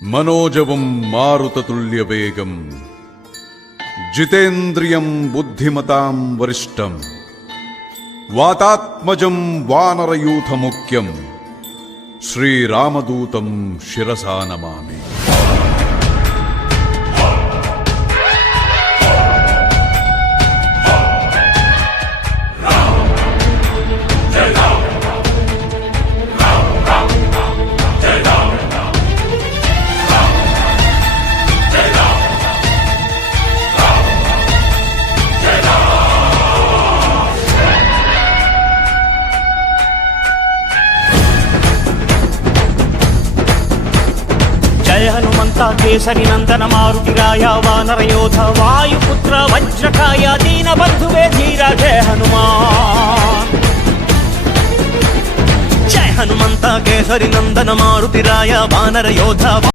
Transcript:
మనోజవం మారుతతుల్యవేగం జితేంద్రియం బుద్ధిమతాం వరిష్టం వాతాత్మజం వానరయూథముఖ్యం శ్రీరామదూతం శిరసా నమామి. జయ హనుమంత కేసరి నందన మారుతిరాయ వానర యోధ వాయుపుత్ర వజ్రకాయ దీన బంధువే ధీర జయ హనుమాన్. జయ హనుమంత కేసరి నందన మారుతిరాయ వానర యోధ